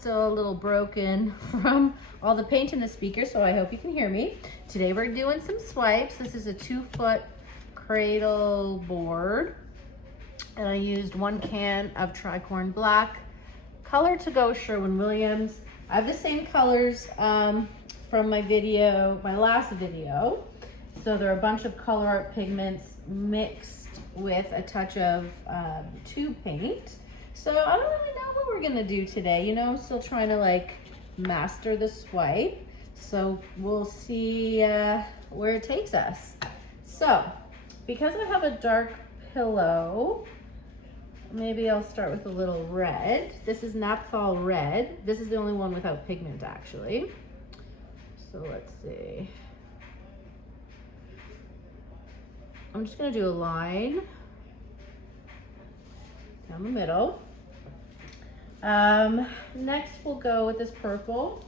still a little broken from all the paint in the speaker, so I hope you can hear me. Today we're doing some swipes. This is a 2-foot cradle board. And I used 1 can of tricorn black, color to go Sherwin-Williams. I have the same colors from my last video. So there are a bunch of color art pigments mixed with a touch of tube paint. So I don't really know what we're gonna do today. You know, I'm still trying to like master the swipe. So we'll see where it takes us. So because I have a dark pillow, maybe I'll start with a little red. This is Naphthol Red. This is the only one without pigment actually. So let's see. I'm just gonna do a line down the middle. Next we'll go with this purple.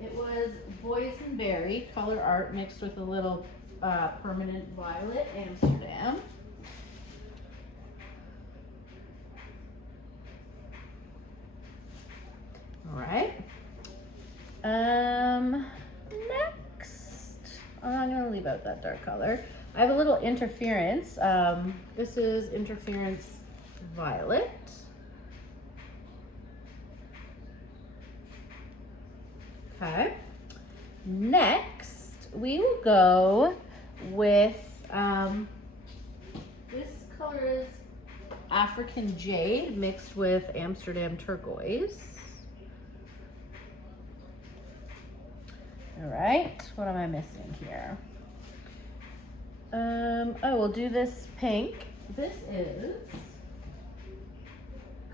It was Boysenberry color art mixed with a little permanent violet Amsterdam. All right. Next, I'm gonna leave out that dark color. I have a little Interference. This is Interference Violet. Okay. Next, we will go with, this color is African Jade mixed with Amsterdam Turquoise. All right, what am I missing here? Oh, we'll do this pink. This is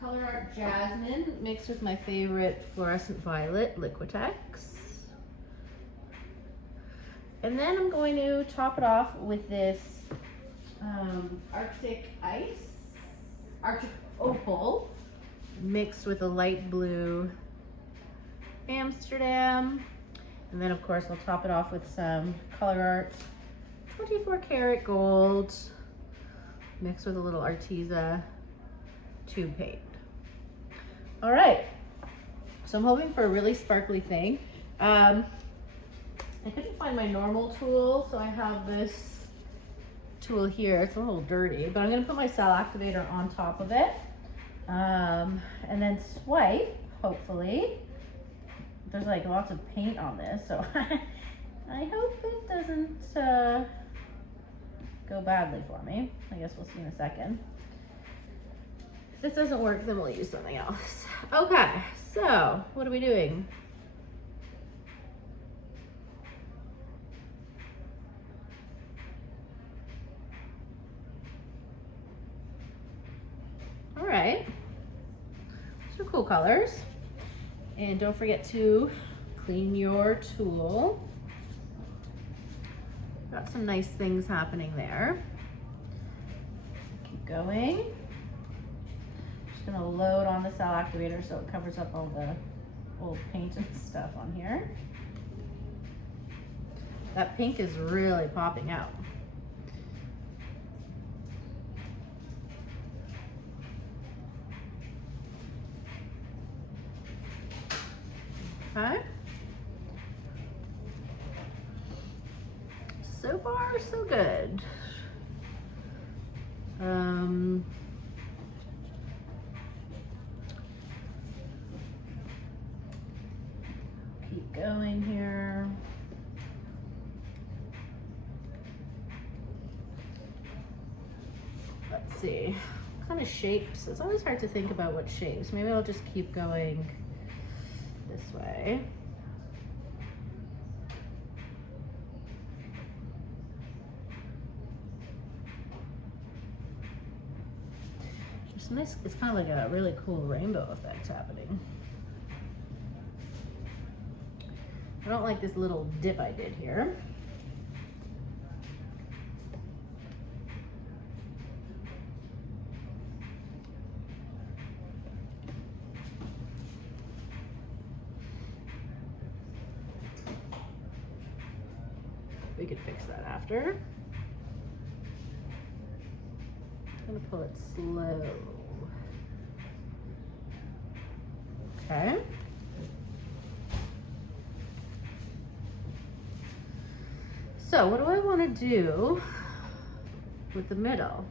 Color Art Jasmine mixed with my favorite fluorescent violet, Liquitex. And then I'm going to top it off with this Arctic Opal mixed with a light blue Amsterdam. And then of course I'll top it off with some Color Art 24 karat gold mixed with a little Arteza tube paint. All right, so I'm hoping for a really sparkly thing. I couldn't find my normal tool, so I have this tool here. It's a little dirty, but I'm gonna put my cell activator on top of it. And then swipe, hopefully. There's like lots of paint on this, so I hope it doesn't go badly for me. I guess we'll see in a second. If this doesn't work, then we'll use something else. Okay, so what are we doing? All right, some cool colors. And don't forget to clean your tool. Got some nice things happening there. Keep going. Just gonna load on the cell activator so it covers up all the old paint and stuff on here. That pink is really popping out. Okay. So far, so good. Keep going here. Let's see, what kind of shapes? It's always hard to think about what shapes. Maybe I'll just keep going this way. Just nice, it's kind of like a really cool rainbow effect happening. I don't like this little dip I did here. We could fix that after. I'm gonna pull it slow. Okay. So what do I want to do with the middle?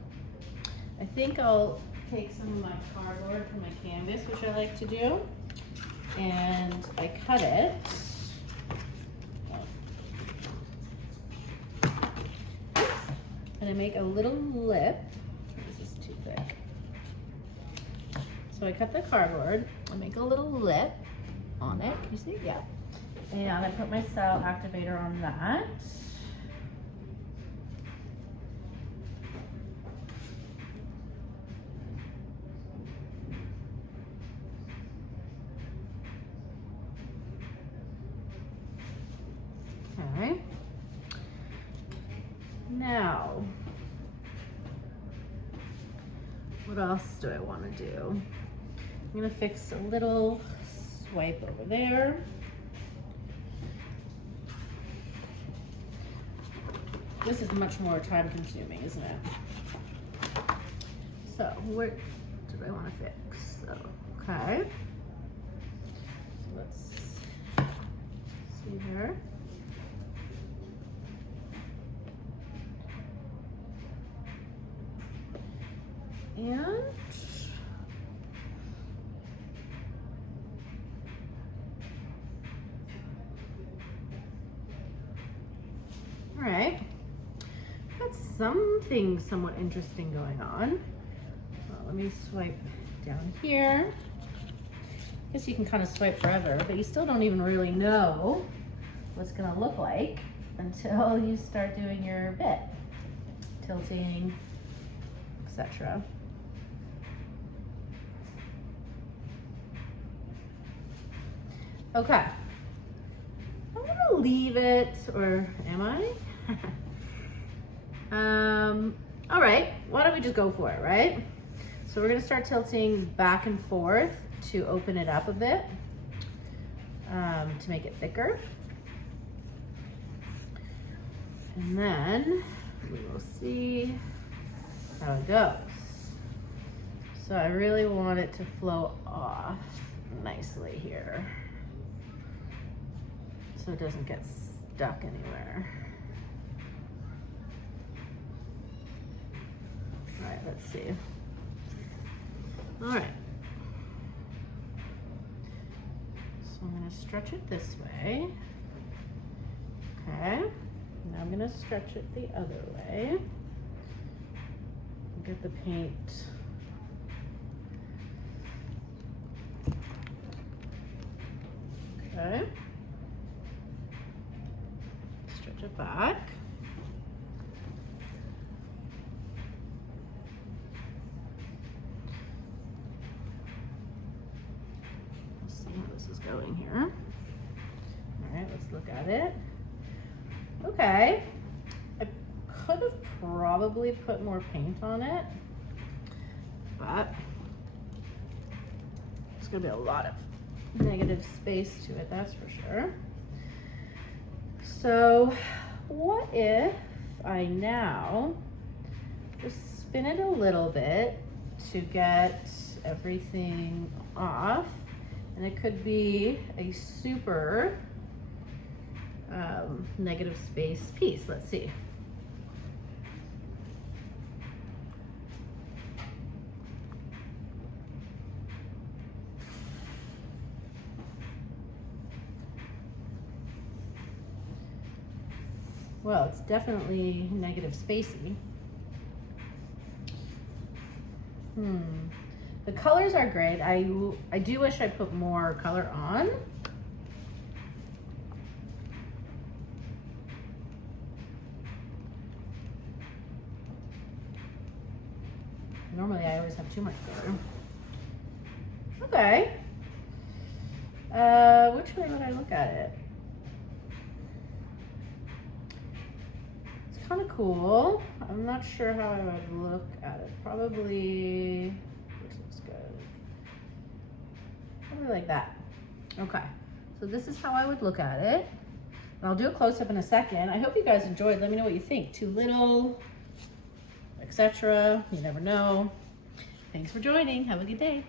I think I'll take some of my cardboard from my canvas, which I like to do, and I cut it. And I make a little lip. This is too thick. So I cut the cardboard, I make a little lip on it. Can you see? Yeah. And I put my cell activator on that. Okay. Now, what else do I want to do? I'm gonna fix a little swipe over there. This is much more time consuming, isn't it? So where do I want to fix? So, okay. So let's see here. And all right, got something somewhat interesting going on. Well, let me swipe down here. I guess you can kind of swipe forever, but you still don't even really know what's gonna look like until you start doing your bit, tilting, etc. Okay, I'm gonna leave it, or am I? All right, why don't we just go for it, right? So we're gonna start tilting back and forth to open it up a bit, to make it thicker. And then we will see how it goes. So I really want it to flow off nicely here, so it doesn't get stuck anywhere. All right, let's see. All right. So I'm gonna stretch it this way. Okay. Now I'm gonna stretch it the other way. Get the paint. Okay. Stretch it back. Let's see how this is going here. All right, let's look at it. Okay. I could have probably put more paint on it, but it's gonna be a lot of negative space to it, that's for sure. So what if I now just spin it a little bit to get everything off, and it could be a super negative space piece. Let's see. Well, it's definitely negative spacey. The colors are great. I do wish I put more color on. Normally I always have too much color. Okay. Which way would I look at it? It's kind of cool. I'm not sure how I would look at it. Probably, this looks good. Probably like that. Okay. So this is how I would look at it. And I'll do a close-up in a second. I hope you guys enjoyed. Let me know what you think. Too little, etc. You never know. Thanks for joining. Have a good day.